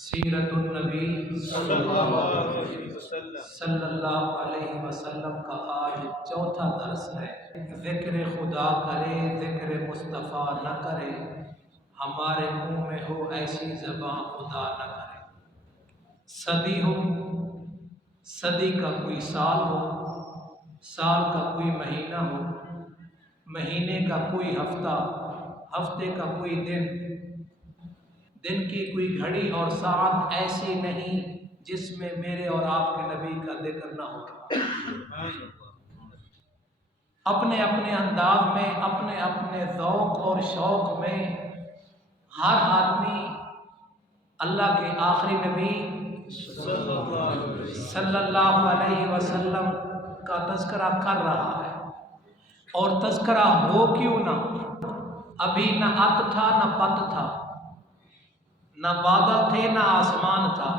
سیرت النبی صلی اللہ علیہ وسلم کا آج چوتھا درس ہے۔ ذکر خدا کرے ذکر مصطفیٰ نہ کرے، ہمارے منہ میں ہو ایسی زباں خدا نہ کرے۔ صدی ہو، صدی کا کوئی سال ہو، سال کا کوئی مہینہ ہو، مہینے کا کوئی ہفتہ، ہفتے کا کوئی دن، دن کی کوئی گھڑی اور ساعت ایسی نہیں جس میں میرے اور آپ کے نبی کا ذکر نہ ہو۔ اپنے اپنے انداز میں، اپنے اپنے ذوق اور شوق میں ہر آدمی اللہ کے آخری نبی صلی اللہ علیہ وسلم کا تذکرہ کر رہا ہے۔ اور تذکرہ ہو کیوں نہ، ابھی نہ ات تھا نہ پت تھا، نہ بادل تھے نہ آسمان تھا،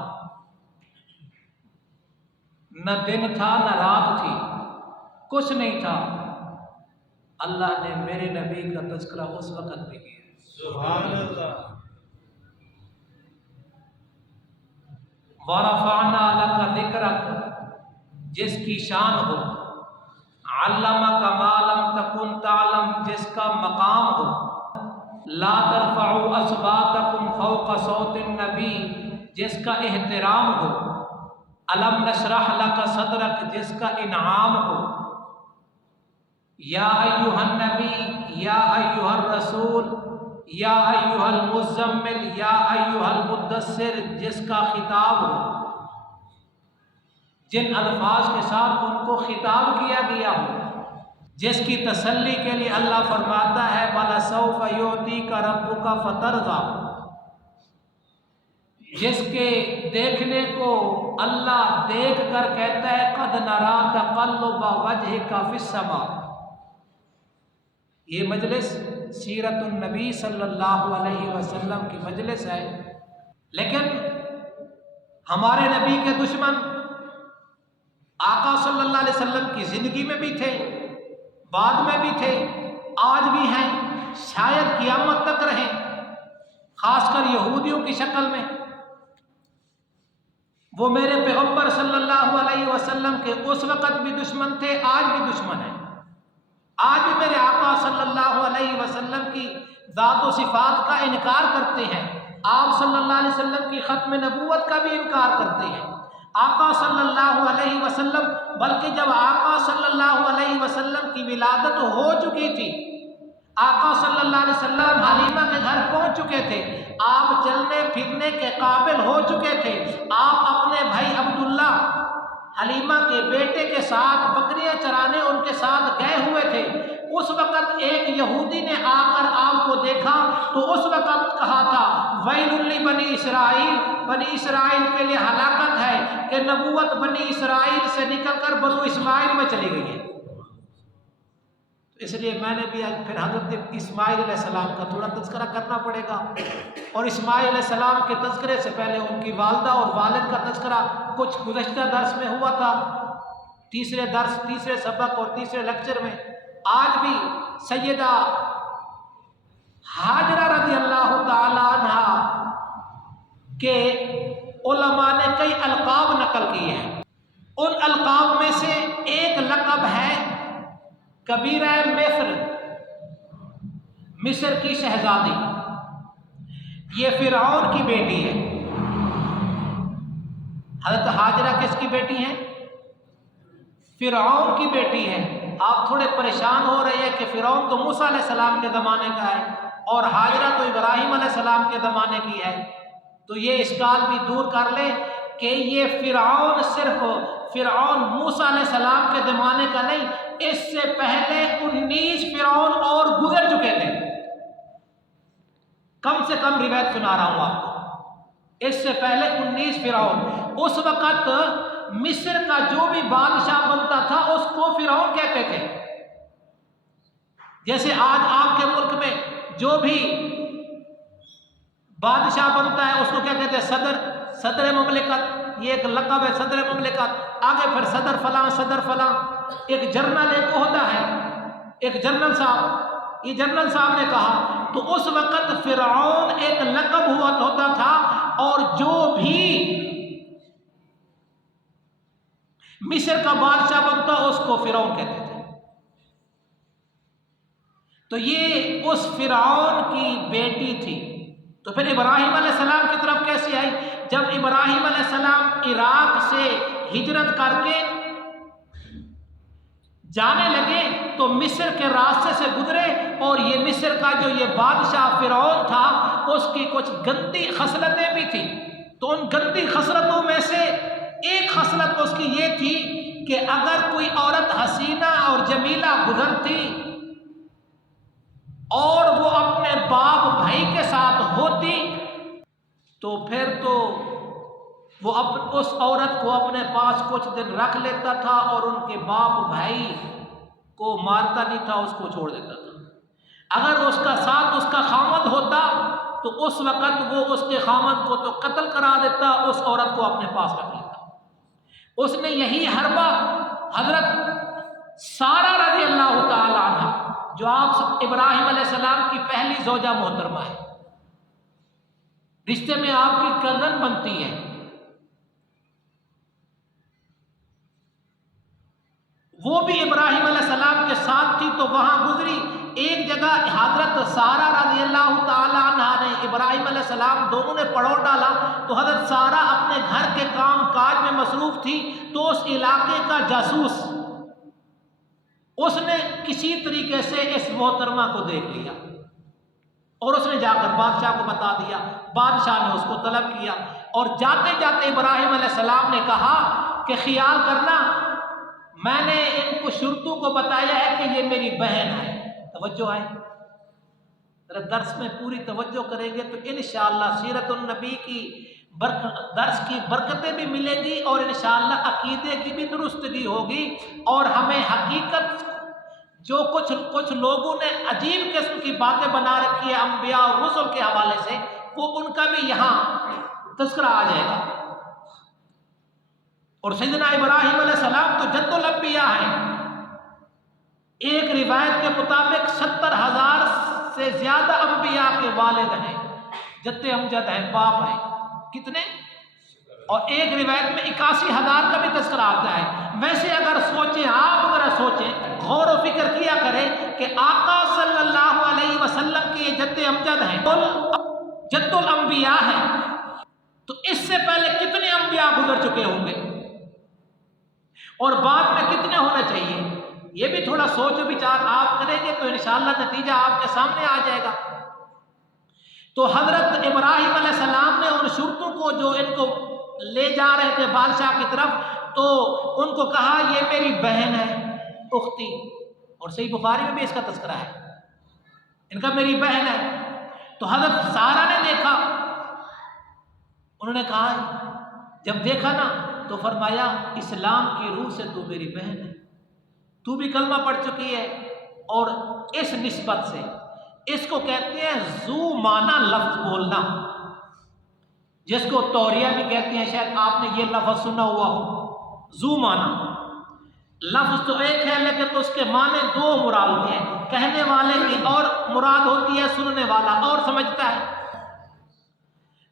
نہ دن تھا نہ رات تھی، کچھ نہیں تھا، اللہ نے میرے نبی کا تذکرہ اس وقت بھی کیا۔ سبحان اللہ۔ وَرَفَعْنَا لَكَ ذِكْرَكَ، جس کی شان ہو، عَلَّمَكَ مَا لَمْ تَكُنْ تَعْلَمْ، جس کا مقام ہو، لا ترفعوا اصواتکم فوق صوت النبی، جس کا احترام ہو، الم نشرح لک صدرک، جس کا انعام ہو، یا ایھا النبی یا ایھا الرسول یا ایھا المزمل یا ایھا المدثر، جس کا خطاب ہو، جن الفاظ کے ساتھ ان کو خطاب کیا گیا ہو، جس کی تسلی کے لیے اللہ فرماتا ہے وَلَسَوْفَ يُعْطِيكَ رَبُّكَ فَتَرْضَىٰ، جس کے دیکھنے کو اللہ دیکھ کر کہتا ہے قَدْ نَرَىٰ تَقَلُّبَ وَجْهِكَ فِي السَّمَاءِ۔ یہ مجلس سیرت النبی صلی اللہ علیہ وسلم کی مجلس ہے، لیکن ہمارے نبی کے دشمن آقا صلی اللہ علیہ وسلم کی زندگی میں بھی تھے، بعد میں بھی تھے، آج بھی ہیں، شاید قیامت تک رہیں، خاص کر یہودیوں کی شکل میں۔ وہ میرے پیغمبر صلی اللہ علیہ وسلم کے اس وقت بھی دشمن تھے، آج بھی دشمن ہیں۔ آج بھی میرے آقا صلی اللہ علیہ وسلم کی ذات و صفات کا انکار کرتے ہیں، آپ صلی اللہ علیہ وسلم کی ختم نبوت کا بھی انکار کرتے ہیں۔ آقا صلی اللہ علیہ وسلم، بلکہ جب آقا صلی اللہ علیہ وسلم کی ولادت ہو چکی تھی، آقا صلی اللہ علیہ وسلم حلیمہ کے گھر پہنچ چکے تھے، آپ چلنے پھرنے کے قابل ہو چکے تھے، آپ اپنے بھائی عبداللہ حلیمہ کے بیٹے کے ساتھ بکریاں چرانے ان کے ساتھ گئے ہوئے تھے۔ اس وقت ایک یہودی نے آ کر آپ کو دیکھا تو اس وقت کہا تھا ویل لبنی اسرائیل، بنی اسرائیل کے لیے ہلاکت ہے کہ نبوت بنی اسرائیل سے نکل کر بنو اسماعیل میں چلی گئی ہے۔ اس لیے میں نے بھی پھر حضرت اسماعیل علیہ السلام کا تھوڑا تذکرہ کرنا پڑے گا، اور اسماعیل علیہ السلام کے تذکرے سے پہلے ان کی والدہ اور والد کا تذکرہ کچھ گزشتہ درس میں ہوا تھا، تیسرے سبق اور تیسرے لیکچر میں۔ آج بھی سیدہ ہاجرہ رضی اللہ تعالی عنہا کے علماء نے کئی القاب نقل کیے ہیں، ان القاب میں سے ایک لقب ہے کبیرہ مصر، مصر کی شہزادی۔ یہ فرعون کی بیٹی ہے۔ حضرت ہاجرہ کس کی بیٹی ہیں؟ فرعون کی بیٹی ہے۔ آپ تھوڑے پریشان ہو رہے ہیں کہ فرعون تو موسیٰ علیہ السلام کے زمانے کا ہے اور ہاجرہ تو ابراہیم علیہ السلام کے زمانے کی ہے، تو یہ اشکال بھی دور کر لیں کہ یہ فرعون صرف فرعون موسیٰ علیہ السلام کے زمانے کا نہیں، اس سے پہلے 19 فرعون اور گزر چکے تھے۔ کم سے کم روایت سنا رہا ہوں آپ کو، اس سے پہلے 19 فرعون۔ اس وقت مصر کا جو بھی بادشاہ بنتا تھا اس کو فرعون کہتے تھے۔ جیسے آج آپ کے ملک میں جو بھی بادشاہ بنتا ہے اس کو کیا کہتے ہیں؟ صدر مملکت، یہ ایک لقب ہے، صدر مملکت۔ آگے پھر صدر فلاں، صدر فلاں، ایک جنرل ایک عہدہ ہے، ایک جنرل صاحب، یہ جنرل صاحب نے کہا۔ تو اس وقت فرعون ایک لقب ہوا ہوتا تھا اور جو بھی مصر کا بادشاہ بنتا اس کو فرعون کہتے تھے۔ تو یہ اس فرعون کی بیٹی تھی۔ تو پھر ابراہیم علیہ السلام کی طرف کیسے آئی؟ جب ابراہیم علیہ السلام عراق سے ہجرت کر کے جانے لگے تو مصر کے راستے سے گزرے، اور یہ مصر کا جو یہ بادشاہ فرعون تھا اس کی کچھ گندی خصلتیں بھی تھیں۔ تو ان گندی خصلتوں میں سے ایک خصلت اس کی یہ تھی کہ اگر کوئی عورت حسینہ اور جمیلہ گزرتی اور وہ اپنے باپ بھائی کے ساتھ ہوتی تو پھر تو وہ اس عورت کو اپنے پاس کچھ دن رکھ لیتا تھا اور ان کے باپ بھائی کو مارتا نہیں تھا، اس کو چھوڑ دیتا تھا۔ اگر اس کا ساتھ اس کا خامد ہوتا تو اس وقت وہ اس کے خامد کو تو قتل کرا دیتا، اس عورت کو اپنے پاس رکھ لیتا۔ اس نے یہی حربہ حضرت سارہ رضی اللہ تعالی عنہ، جو آپ ابراہیم علیہ السلام کی پہلی زوجہ محترمہ ہے، رشتے میں آپ کی کزن بنتی ہے، وہ بھی ابراہیم علیہ السلام کے ساتھ تھی، تو وہاں گزری ایک جگہ حضرت سارہ رضی اللہ تعالی عنہ نے ابراہیم علیہ السلام دونوں نے پڑوڑ ڈالا، تو حضرت سارہ اپنے گھر کے کام کاج میں مصروف تھی، تو اس علاقے کا جاسوس اس نے کسی طریقے سے اس محترمہ کو دیکھ لیا اور اس نے جا کر بادشاہ کو بتا دیا۔ بادشاہ نے اس کو طلب کیا، اور جاتے جاتے ابراہیم علیہ السلام نے کہا کہ خیال کرنا، میں نے ان کو شرطوں کو بتایا ہے کہ یہ میری بہن ہے۔ توجہ ہے، ذرا درس میں پوری توجہ کریں گے تو انشاءاللہ سیرت النبی کی درس کی برکتیں بھی ملیں گی، اور انشاءاللہ عقیدے کی بھی درستگی ہوگی، اور ہمیں حقیقت جو کچھ لوگوں نے عجیب قسم کی باتیں بنا رکھی ہے انبیاء اور رسل کے حوالے سے، وہ ان کا بھی یہاں تذکرہ آ جائے گا۔ اور سیدنا ابراہیم علیہ السلام تو جد الانبیاء ہیں۔ ایک روایت کے مطابق 70,000 سے زیادہ انبیاء کے والد ہیں، جد امجد ہیں، باپ ہیں، کتنے؟ اور ایک روایت میں 81,000 کا بھی تذکرہ آتا ہے۔ ویسے اگر سوچیں، آپ اگر سوچیں، غور و فکر کیا کریں کہ آقا صلی اللہ علیہ وسلم کے یہ جد امجد ہیں، جد الانبیاء ہیں، تو اس سے پہلے کتنے انبیاء گزر چکے ہوں گے اور بعد میں کتنے ہونا چاہیے؟ یہ بھی تھوڑا سوچ و بچار آپ کریں گے تو انشاءاللہ نتیجہ آپ کے سامنے آ جائے گا۔ تو حضرت ابراہیم علیہ السلام نے ان شرطوں کو جو ان کو لے جا رہے تھے بادشاہ کی طرف، تو ان کو کہا یہ میری بہن ہے، اختی، اور صحیح بخاری میں بھی اس کا تذکرہ ہے، ان کا میری بہن ہے۔ تو حضرت سارہ نے دیکھا، انہوں نے کہا، جب دیکھا نا تو فرمایا اسلام کی روح سے تو میری بہن ہے، تو بھی کلمہ پڑھ چکی ہے، اور اس نسبت سے اس کو کہتے ہیں ذو معنی لفظ بولنا، جس کو توریہ بھی کہتے ہیں، شاید آپ نے یہ لفظ سنا ہوا ہو، ذو معنی۔ لفظ تو ایک ہے لیکن اس کے معنی دو مراد ہوتے ہیں، کہنے والے کی اور مراد ہوتی ہے، سننے والا اور سمجھتا ہے۔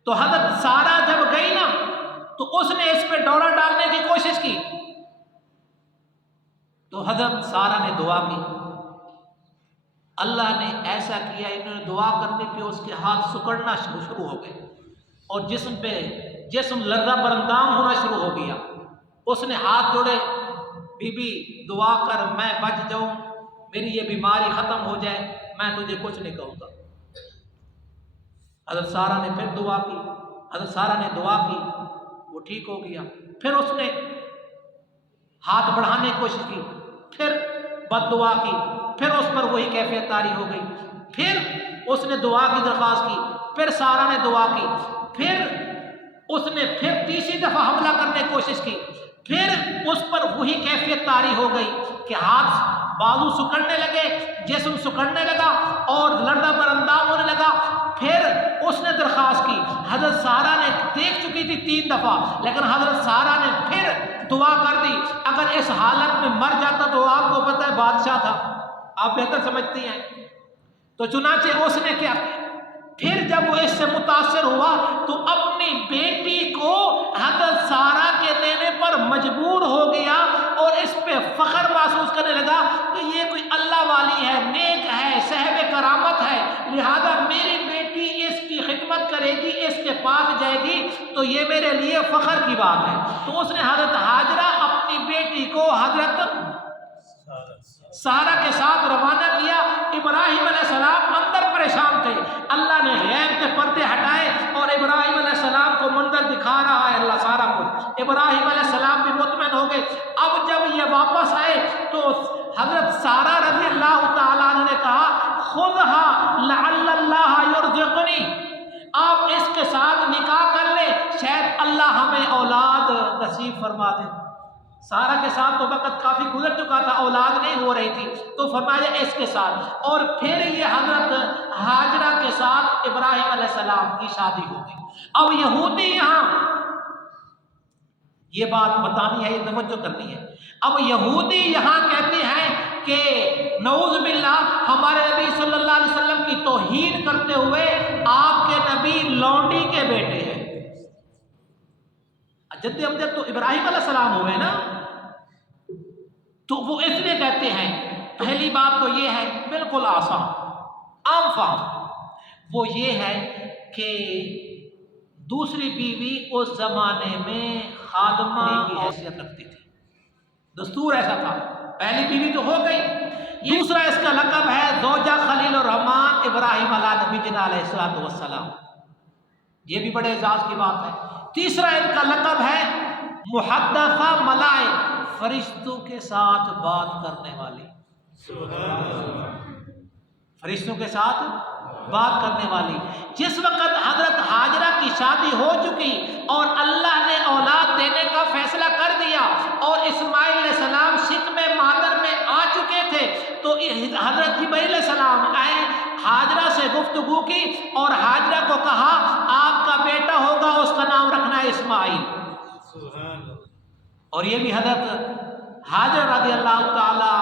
تو حضرت سارہ جب گئی نا تو اس نے اس پہ ڈورا ڈالنے کی کوشش کی، تو حضرت سارہ نے دعا کی، اللہ نے ایسا کیا، انہوں نے دعا کرنے پہ اس کے ہاتھ سکڑنا شروع ہو گئے اور جسم لرزہ برندام ہونا شروع ہو گیا۔ اس نے ہاتھ جوڑے، بی بی دعا کر میں بچ جاؤں، میری یہ بیماری ختم ہو جائے، میں تجھے کچھ نہیں کہوں گا۔ حضرت سارہ نے پھر دعا کی، حضرت سارہ نے دعا کی، وہ ٹھیک ہو گیا۔ پھر اس نے ہاتھ بڑھانے کی کوشش کی، پھر بد دعا کی، پھر اس پر وہی کیفیت طاری ہو گئی۔ پھر اس نے دعا کی درخواست کی، پھر سارہ نے دعا کی، پھر اس نے پھر تیسری دفعہ حملہ کرنے کی کوشش کی، پھر اس پر وہی کیفیت طاری ہو گئی کہ ہاتھ بازو سکڑنے لگے، جسم سکڑنے لگا اور لرزہ برندام ہونے لگا۔ پھر اس نے درخواست کی، حضرت سارہ نے دیکھ چکی تھی 3 دفعہ، لیکن حضرت سارہ نے پھر دعا کر دی۔ اگر اس حالت میں مر جاتا تو آپ کو پتہ ہے بادشاہ تھا، آپ بہتر سمجھتی ہیں۔ تو چنانچہ اس نے کیا، پھر جب وہ اس سے متاثر ہوا تو اپنی بیٹی کو حضرت سارہ کے دینے پر مجبور ہو گیا اور اس پہ فخر محسوس کرنے لگا کہ یہ کوئی اللہ والی ہے، نیک ہے، صاحب کرامت ہے، لہذا میری بیٹی اس کی خدمت کرے گی، اس کے پاس جائے گی تو یہ میرے لیے فخر کی بات ہے۔ تو اس نے حضرت ہاجرہ اپنی بیٹی کو حضرت سارہ کے ساتھ روانہ کیا۔ ابراہیم علیہ السلام اندر پریشان تھے، اللہ نے غیب کے پردے ہٹائے اور ابراہیم علیہ السلام کو منظر دکھا رہا ہے اللہ سارہ کو۔ ابراہیم علیہ السلام بھی مطمئن ہو گئے۔ اب جب یہ واپس آئے تو حضرت سارہ رضی اللہ تعالیٰ عنہ نے کہا خذھا لعل اللہ یرزقنی، آپ اس کے ساتھ نکاح کر لیں، شاید اللہ ہمیں اولاد نصیب فرما دے۔ سارہ کے ساتھ تو وقت کافی گزر چکا تھا، اولاد نہیں ہو رہی تھی، تو فرمایا اس کے ساتھ، اور پھر یہ حضرت ہاجرہ کے ساتھ ابراہیم علیہ السلام کی شادی ہو گئی۔ اب یہودی یہاں یہ بات بتانی ہے، یہ توجہ کرنی ہے۔ اب یہودی یہاں کہتے ہیں کہ نعوذ باللہ ہمارے نبی صلی اللہ علیہ وسلم کی توہین کرتے ہوئے آپ کے نبی لونڈی کے بیٹے ہیں۔ جد امجد تو ابراہیم علیہ السلام ہوئے نا، تو وہ اس لیے کہتے ہیں، پہلی بات تو یہ ہے بالکل آسان عام فہم، وہ یہ ہے کہ دوسری بیوی اس زمانے میں خادمہ کی حیثیت رکھتی تھی، دستور ایسا تھا، پہلی بیوی تو ہو گئی، دوسرا اس کا لقب ہے زوجہ خلیل الرحمن ابراہیم علیہ نبی جنا علیہ السلام، یہ بھی بڑے اعزاز کی بات ہے۔ تیسرا ان کا لقب ہے محدثہ ملائک، فرشتوں کے ساتھ بات کرنے والی، فرشتوں کے ساتھ بات کرنے والی۔ جس وقت حضرت ہاجرہ کی شادی ہو چکی اور اللہ نے اولاد دینے کا فیصلہ کر دیا اور اسماعیل علیہ السلام شکم مادر میں آ چکے تھے، تو حضرت جبرائیل علیہ السلام آئے، ہاجرہ سے گفتگو کی اور ہاجرہ کو کہا آپ کا بیٹا ہوگا، اس کا نام رکھنا ہے اسماعیل۔ اور یہ بھی حضرت ہاجرہ رضی اللہ تعالی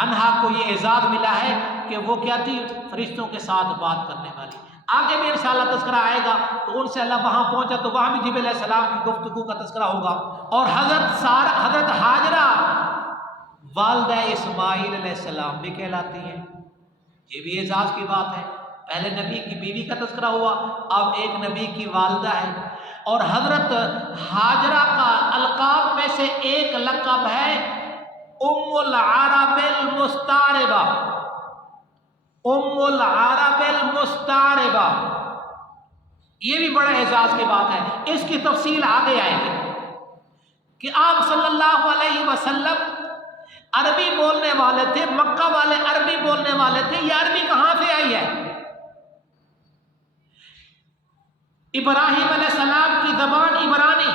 عنہا کو یہ اعزاز ملا ہے کہ وہ کیا تھی، فرشتوں کے ساتھ بات کرنے والی۔ آگے بھی انشاءاللہ تذکرہ آئے گا تو ان سے اللہ وہاں پہنچا تو وہاں بھی جبرائیل علیہ السلام کی گفتگو کا تذکرہ ہوگا۔ اور حضرت ہاجرہ والدہ اسماعیل علیہ السلام بھی کہلاتی ہیں، یہ بھی اعزاز کی بات ہے۔ پہلے نبی کی بیوی کا تذکرہ ہوا، اب ایک نبی کی والدہ ہے۔ اور حضرت ہاجرہ کا القاب میں سے ایک لقب ہے ام العرب المستعربہ، ام العرب المستعربہ، یہ بھی بڑا اعزاز کی بات ہے۔ اس کی تفصیل آگے آئے گی کہ آپ صلی اللہ علیہ وسلم عربی بولنے والے تھے، مکہ والے عربی بولنے والے تھے۔ یہ عربی کہاں سے آئی ہے؟ ابراہیم علیہ السلام کی زبان عبرانی،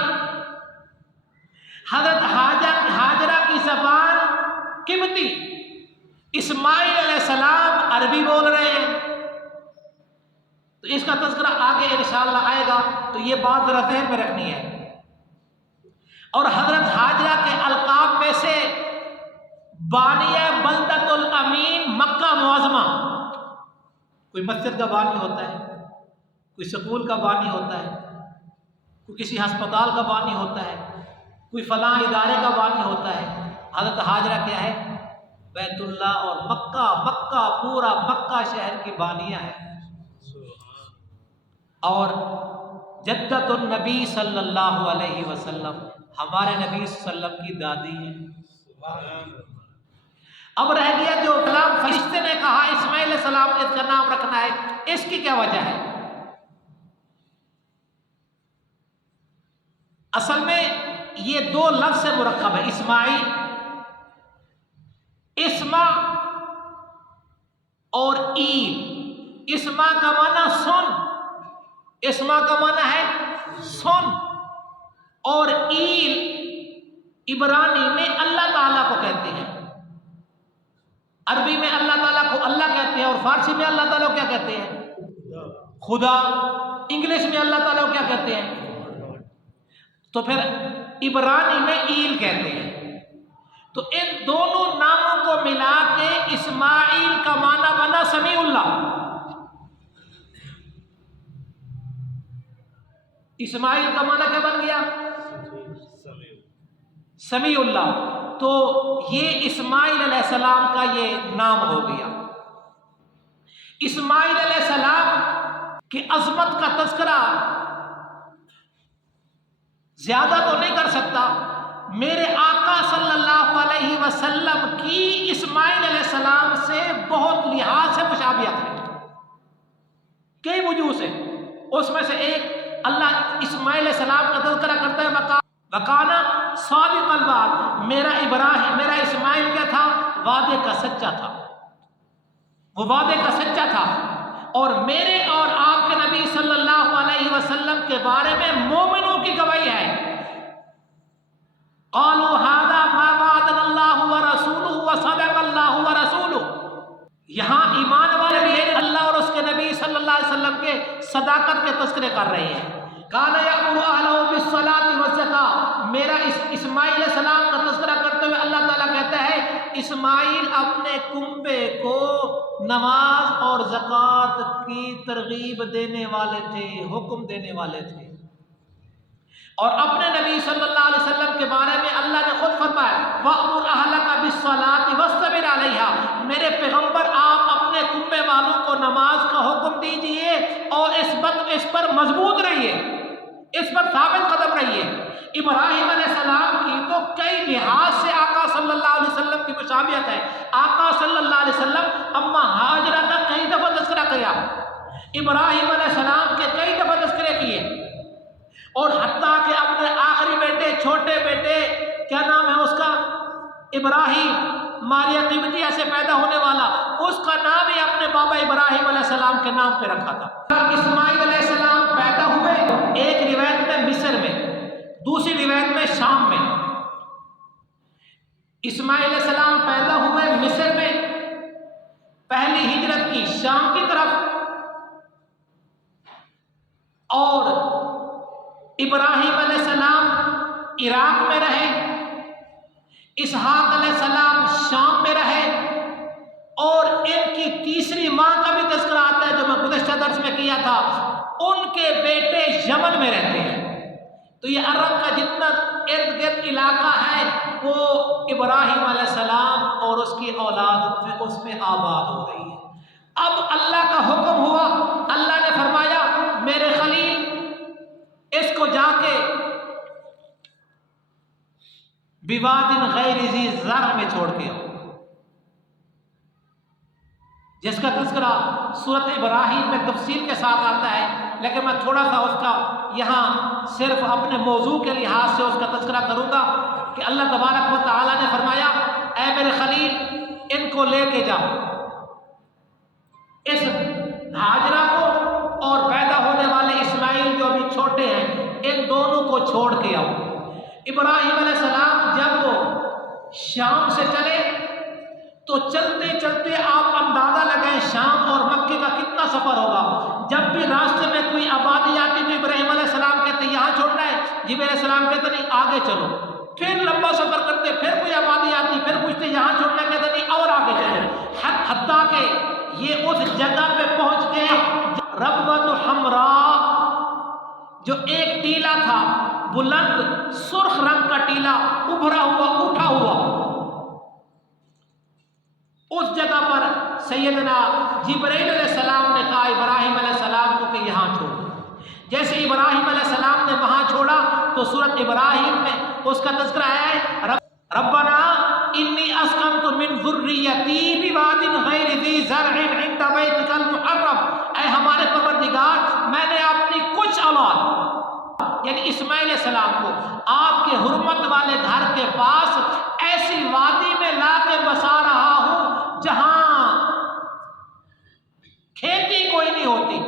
حضرت ہاجرہ کی زبان قبطی، اسماعیل علیہ السلام عربی بول رہے ہیں۔ تو اس کا تذکرہ آگے انشاءاللہ آئے گا، تو یہ بات ذرا ذہن میں رکھنی ہے۔ اور حضرت ہاجرہ کے القاب میں سے بانیہ بلدۃ الامین مکہ معظمہ، کوئی مسجد کا بانی ہوتا ہے، کوئی سکول کا بانی ہوتا ہے، کوئی کسی ہسپتال کا بانی ہوتا ہے، کوئی فلاں ادارے کا بانی ہوتا ہے۔ حضرت ہاجرہ کیا ہے؟ بیت اللہ اور مکہ پورا مکہ شہر کی بانیہ ہے، اور جدت النبی صلی اللہ علیہ وسلم ہمارے نبی صلی اللہ علیہ وسلم کی دادی ہے۔ اب رہ گیا جو کلام فرشتے نے کہا اسماعیل علیہ السلام اس کا نام رکھنا ہے، اس کی کیا وجہ ہے؟ اصل میں یہ دو لفظ سے مرکب ہے، اسماعیل، اسما اور ایل۔ اسما کا معنی سن، اسما کا معنی ہے سن، اور ایل عبرانی میں اللہ تعالیٰ کو کہتے ہیں۔ عربی میں اللہ تعالیٰ کو اللہ کہتے ہیں، اور فارسی میں اللہ تعالیٰ کو کیا کہتے ہیں؟ خدا۔ انگلش میں اللہ تعالیٰ کو کیا کہتے ہیں؟ تو پھر عبرانی میں ایل کہتے ہیں۔ تو ان دونوں ناموں کو ملا کے اسماعیل کا معنی بنا سمیع اللہ، اسماعیل کا معنی کیا بن گیا؟ سمیع اللہ. تو یہ اسماعیل علیہ السلام کا یہ نام ہو گیا. اسماعیل علیہ السلام کی عظمت کا تذکرہ زیادہ تو نہیں کر سکتا. میرے آقا صلی اللہ علیہ وسلم کی اسماعیل علیہ السلام سے بہت لحاظ سے مشابہت ہے کئی وجوہ سے. اس میں سے ایک اللہ اسماعیل علیہ السلام کا تذکرہ کرتا ہے وکانا صادق الوعد. میرا اسماعیل کیا تھا؟ وعدے کا سچا تھا. وہ وعدے کا سچا تھا. اور میرے اور آپ کے نبی صلی اللہ علیہ وسلم کے بارے میں مومنوں کی گواہی ہے. قالوا هذا ما وعدنا الله ورسوله وصدق الله ورسوله. یہاں ایمان والے بھی ہیں، اللہ اور اس کے نبی صلی اللہ علیہ وسلم کے صداقت کے تذکرے کر رہے ہیں. قال يأمر أهله بالصلاة والزكاة. میرا اسماعیل علیہ السلام کا تذکرہ کرتے ہوئے اللہ تعالیٰ کہتا ہے اسماعیل اپنے کنبے کو نماز اور زکوٰۃ کی ترغیب دینے والے تھے، حکم دینے والے تھے. اور اپنے نبی صلی اللہ علیہ وسلم کے بارے میں اللہ نے خود فرمایا وَأْمُرْ أَهْلَكَ بِالصَّلَاةِ وَاصْطَبِرْ عَلَيْهَا. میرے پیغمبر آپ اپنے کنبے والوں کو نماز کا حکم دیجئے اور اس پر مضبوط رہیے، اس پر ثابت قدم رہیے. ابراہیم علیہ السلام کی تو کئی لحاظ سے آقا صلی اللہ علیہ وسلم کی مشابہت ہے. آقا صلی اللہ علیہ وسلم اما ہاجرہ کا کئی دفعہ تذکرہ کیا، ابراہیم علیہ السلام کے کئی دفعہ تذکرے کیے، اور حتیٰ کہ اپنے آخری بیٹے چھوٹے بیٹے کیا نام ہے اس کا؟ ابراہیم، ماریہ قبطیہ سے پیدا ہونے والا، اس کا نام ہی اپنے بابا ابراہیم علیہ السلام کے نام پہ رکھا تھا. اسماعیل علیہ السلام پیدا ہوئے ایک روایت میں مصر میں، دوسری روایت میں شام میں. اسماعیل علیہ السلام پیدا ہوئے مصر میں، پہلی ہجرت کی شام کی طرف، اور ابراہیم علیہ السلام عراق میں رہے، اسحاق علیہ السلام شام میں رہے، اور ان کی تیسری ماں کا بھی تذکرہ آتا ہے جو میں گزشتہ درس میں کیا تھا. ان کے بیٹے یمن میں رہتے ہیں. تو یہ عرب کا جتنا ارد گرد علاقہ ہے وہ ابراہیم علیہ السلام اور اس کی اولاد اس میں آباد ہو رہی ہے. اب اللہ کا حکم ہوا، اللہ نے فرمایا میرے خلیل اس کو جا کے بواد غیر ذی زرع میں چھوڑ کے آؤ، جس کا تذکرہ سورۃ ابراہیم میں تفصیل کے ساتھ آتا ہے، لیکن میں تھوڑا سا اس کا یہاں صرف اپنے موضوع کے لحاظ سے اس کا تذکرہ کروں گا کہ اللہ تبارک و تعالیٰ نے فرمایا اے میرے خلیل ان کو لے کے جاؤ، اس ہاجرہ کو اور پیدا ہونے والے اسماعیل جو ابھی چھوٹے ہیں ان دونوں کو چھوڑ کے آؤ. ابراہیم علیہ السلام جب وہ شام سے چلے تو چلتے چلتے آپ اندازہ لگائیں شام اور مکے کا کتنا سفر ہوگا. جب بھی راستے میں کوئی آبادی آتی تو ابراہیم علیہ السلام کہتے یہاں چھوڑنا ہے، جبرائیل علیہ السلام کہتے نہیں آگے چلو. پھر لمبا سفر کرتے، پھر کوئی آبادی آتی، پھر پوچھتے یہاں چھوڑنا ہے، کہتے نہیں اور آگے چلو. حتیٰ کہ یہ اس جگہ پہ پہنچ گئے ربوۃ حمراء، جو ایک ٹیلا تھا بلند سرخ رنگ کا ٹیلا، ابھرا ہوا اٹھا ہوا. اس جگہ پر سیدنا جبرائیل علیہ السلام نے کہا ابراہیم علیہ السلام کو کہ یہاں چھوڑ. جیسے ابراہیم علیہ السلام نے وہاں چھوڑا تو سورۃ ابراہیم میں اس کا تذکرہ ہے ربنا انی اسکنت من ذریتی بواد غیر ذی زرع عند بیتک المحرم. اے ہمارے پروردگار میں نے اپنی کچھ اولاد یعنی اسماعیل علیہ السلام کو آپ کے حرمت والے گھر کے پاس ایسی وادی میں لا کے بسا رہا ہوں جہاں کھیتی کوئی نہیں ہوتی.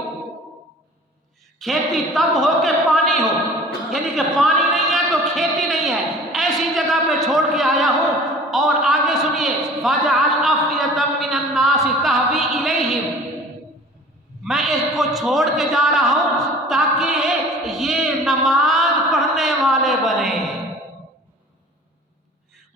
کھیتی تب ہو کہ پانی ہو، یعنی کہ پانی نہیں ہے تو کھیتی نہیں ہے. ایسی جگہ پہ چھوڑ کے آیا ہوں. اور آگے سنیے فَجَعَلْ أَفْئِدَةً مِّنَ النَّاسِ تَهْوِي إِلَيْهِمْ. میں اس کو چھوڑ کے جا رہا ہوں تاکہ یہ نماز پڑھنے والے بنے.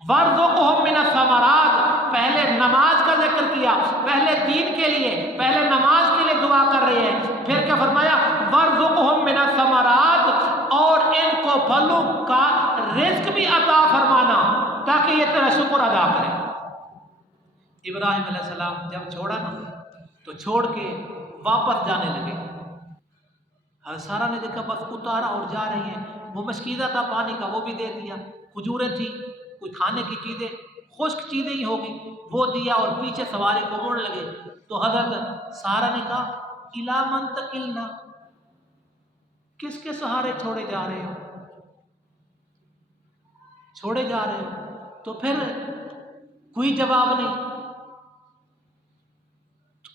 وَارْزُقْهُم مِّنَ الثَّمَرَاتِ، پہلے نماز کا ذکر کیا، پہلے دین کے لیے، پہلے نماز کے لیے دعا کر رہے ہیں. پھر کیا فرمایا وَارْزُقْهُم مِّنَ الثَّمَرَاتِ، اور ان کو پھلوں کا رزق بھی عطا فرمانا تاکہ یہ تیرا شکر ادا کرے۔ ابراہیم علیہ السلام جب چھوڑا نا تو چھوڑ کے واپس جانے لگے۔ سارا نے دیکھا بس اتارا اور جا رہی ہیں، وہ مشکیزہ تھا پانی کا وہ بھی دے دیا، کھجوریں تھی، کوئی کھانے کی چیزیں خشک چیزیں ہی ہوگی وہ دیا، اور پیچھے سواری کو موڑ لگے۔ تو حضرت سارا نے کہا اِلیٰ مَن تَکِلْنَا، کس کے سہارے چھوڑے جا رہے ہو، چھوڑے جا رہے ہو؟ تو پھر کوئی جواب نہیں۔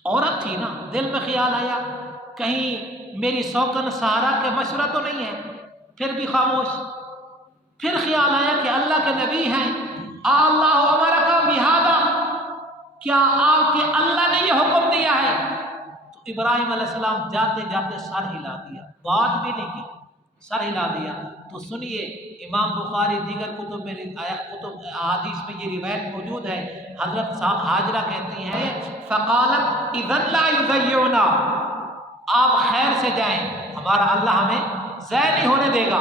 عورت تھی نا، دل میں خیال آیا کہیں میری سوکن سہارا کے مشورہ تو نہیں ہے، پھر بھی خاموش۔ پھر خیال آیا کہ اللہ کے نبی ہیں، اللہ امرک بہذا، کیا آپ کے اللہ نے یہ حکم دیا ہے؟ تو ابراہیم علیہ السلام جاتے جاتے سر ہلا دیا، بات بھی نہیں کی، سر ہلا دیا۔ تو سنیے، امام بخاری دیگر کتب میں احادیث میں یہ روایت موجود ہے، حضرت حاجرہ کہتی ہیں فقالت اذن لا یضیعنا، آپ خیر سے جائیں، ہمارا اللہ ہمیں ضائع نہیں ہونے دے گا۔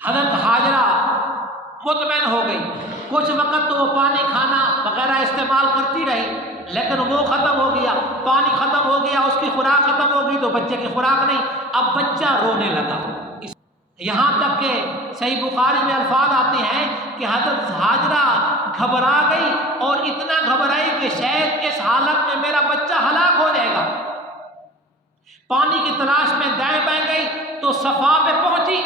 حضرت حاجرہ مطمئن ہو گئی، کچھ وقت تو وہ پانی کھانا وغیرہ استعمال کرتی رہی، لیکن وہ ختم ہو گیا، پانی ختم ہو گیا، اس کی خوراک ختم ہو گئی، تو بچے کی خوراک نہیں۔ اب بچہ رونے لگا، یہاں تک کہ صحیح بخاری میں الفاظ آتے ہیں کہ حضرت حاجرہ گھبرا گئی، اور اتنا گھبرائی کہ شاید اس حالت میں میرا بچہ ہلاک ہو جائے گا۔ پانی کی تلاش میں دائیں بائیں گئی تو صفا پہ پہنچی،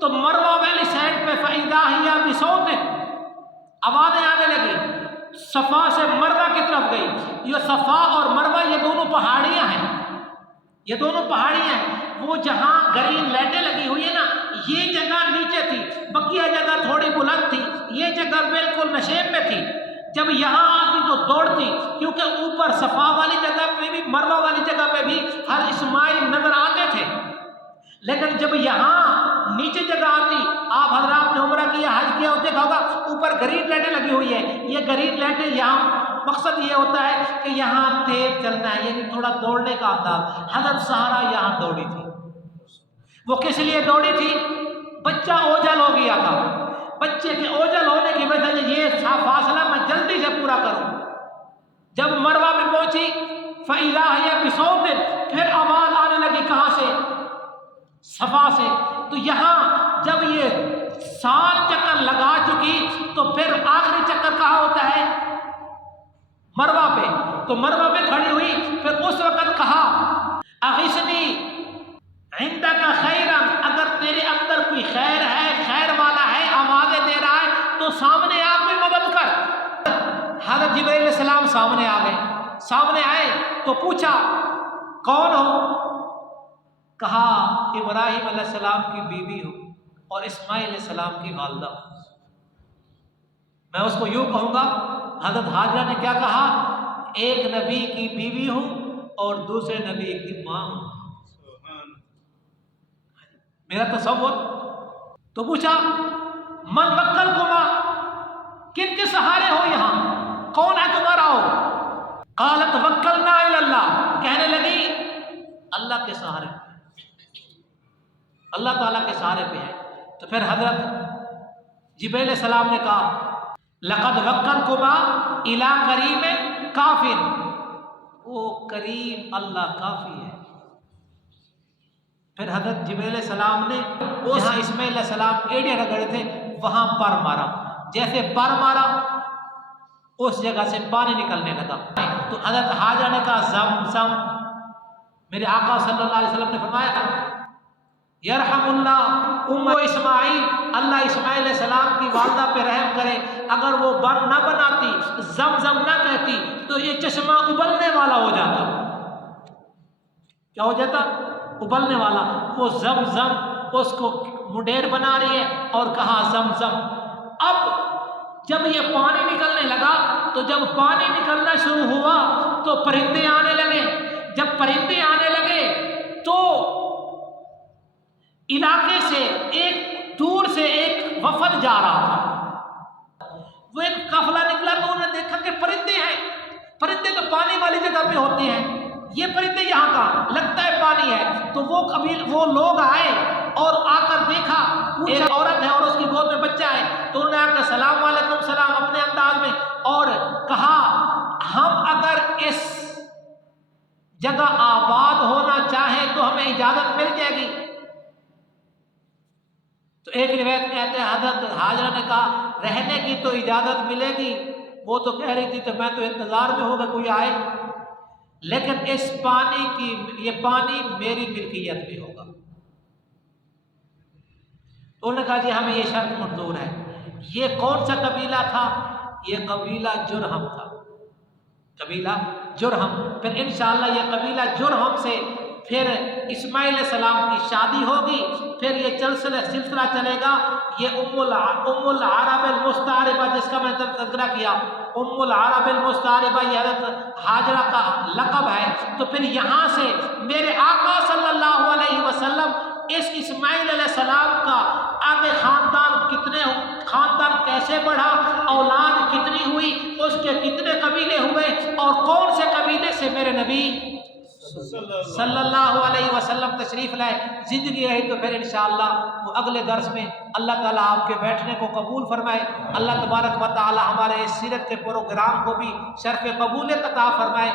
تو مروہ والی سائڈ پہ فَإِذَا هِيَ بِصَوْتٍ، آوازیں آنے لگی، صفا سے مروہ کی طرف گئی۔ یہ صفا اور مروہ یہ دونوں پہاڑیاں ہیں، یہ دونوں پہاڑیاں ہیں۔ وہ جہاں گرین لائٹیں لگی ہوئی ہے نا، یہ جگہ نیچے تھی، بقیہ جگہ تھوڑی بلند تھی، یہ جگہ بالکل نشیب میں تھی۔ جب یہاں آتی تو دوڑتی، کیونکہ اوپر صفا والی جگہ پہ بھی مروہ والی جگہ پہ بھی ہر اسماعیل نظر آتے تھے، لیکن جب یہاں نیچے جگہ آتی، آپ حضرات نے عمرہ کیا، حج کیا، ہوتے ہوگا اوپر گرین لائٹیں لگی ہوئی ہے، یہ گرین لائٹیں یہاں مقصد یہ ہوتا ہے کہ یہاں تیز چلنا ہے، یعنی تھوڑا دوڑنے کا انداز۔ حضرت سہارا یہاں دوڑی تھی، وہ کس لیے دوڑی تھی؟ بچہ اوجھل ہو گیا تھا، بچے کے اوجھل ہونے کی وجہ سے یہ فاصلہ میں جلدی سے پورا کروں۔ جب مروہ پہ پہنچی فَإِذَا هِيَ بِصَوْتٍ، پھر آواز آنے لگی کہاں سے؟ صفا سے۔ تو یہاں جب یہ 7 چکر لگا چکی تو پھر آخری چکر کہاں ہوتا ہے؟ مروہ پہ۔ تو مروہ پہ کھڑی ہوئی، پھر اس وقت کہا اغثنی عندک خیرا، اگر تیرے اندر کوئی خیر ہے، خیر والا ہے، آوازیں دے رہا ہے تو سامنے آ، کوئی مدد کر۔ حضرت جبرائیل علیہ السلام سامنے آ گئے، سامنے آئے تو پوچھا کون ہو؟ کہا ابراہیم علیہ السلام کی بیوی ہو اور اسماعیل علیہ السلام کی والدہ ہو۔ میں اس کو یوں کہوں گا، حضرت حاجرہ نے کیا کہا؟ ایک نبی کی بیوی ہوں اور دوسرے نبی کی ماں ہوں۔ میرا تصور تو پوچھا من وکلکما، کن کے سہارے ہو، یہاں کون ہے تمہارا ہو؟ قالت وکلنا الی اللہ، کہنے لگی اللہ کے سہارے، اللہ تعالیٰ کے سہارے پہ ہے۔ تو پھر حضرت جبرائیل علیہ السلام نے کہا لقد وکلکما الی کریم کافر، وہ کریم اللہ کافی ہے۔ پھر حضرت جبرائیل علیہ السلام نے جہاں اسماعیل علیہ السلام ایڑے رگڑے تھے وہاں پر مارا، جیسے پر مارا اس جگہ سے پانی نکلنے لگا۔ تو حضرت حاجرہ نے کہا زم، میرے آقا صلی اللہ علیہ وسلم نے فرمایا یرحم اللہ ام اسماعیل، اللہ اسماعیل علیہ السلام کی والدہ پہ رحم کرے، اگر وہ نہ بناتی، زم نہ کہتی تو یہ چشمہ ابلنے والا ہو جاتا۔ کیا ہو جاتا؟ ابلنے والا۔ وہ زم اس کو منڈیر بنا رہی ہے اور کہا زم۔ اب جب یہ پانی نکلنے لگا تو جب پانی نکلنا شروع ہوا تو پرندے آنے لگے، جب پرندے آنے لگے تو علاقے سے ایک دور سے ایک وفد جا رہا تھا، وہ ایک قافلہ نکلا تو انہوں نے دیکھا کہ پرندے ہیں، پرندے تو پانی والی جگہ پہ ہوتے ہیں، یہ پرندے یہاں کا لگتا ہے پانی ہے۔ تو وہ لوگ آئے اور آ کر دیکھا ایک عورت ہے اور اس کی گود میں بچہ ہے، تو انہوں نے آ کر سلام علیکم سلام اپنے انداز میں، اور کہا ہم اگر اس جگہ آباد ہونا چاہیں تو ہمیں اجازت مل جائے گی؟ تو ایک روایت کہتے ہیں حضرت حاجرہ نے کہا رہنے کی تو اجازت ملے گی، وہ تو کہہ رہی تھی تو میں تو انتظار میں ہوگا کوئی آئے، لیکن اس پانی کی یہ پانی میری ملکیت میں ہوگا۔ تو انہوں نے کہا جی ہمیں یہ شرط منظور ہے۔ یہ کون سا قبیلہ تھا؟ یہ قبیلہ جرہم تھا، قبیلہ جرہم۔ پھر انشاءاللہ یہ قبیلہ جرہم سے پھر اسماعیل علیہ السلام کی شادی ہوگی، پھر یہ سلسلہ چلے گا۔ یہ ام العرب المستعربہ جس کا میں نے تذکرہ کیا، ام العرب المستعربہ یہ حضرت حاجرہ کا لقب ہے۔ تو پھر یہاں سے میرے آقا صلی اللہ علیہ وسلم اس اسماعیل علیہ السلام کا آگے خاندان کیسے بڑھا، اولاد کتنی ہوئی، اس کے کتنے قبیلے ہوئے، اور کون سے قبیلے سے میرے نبی صلی اللہ علیہ وسلم تشریف لائے، زندگی رہی تو پھر انشاءاللہ وہ اگلے درس میں اللہ تعالیٰ آپ کے بیٹھنے کو قبول فرمائے۔ اللہ تبارک و تعالیٰ ہمارے اس سیرت کے پروگرام کو بھی شرف قبولیت عطا فرمائے۔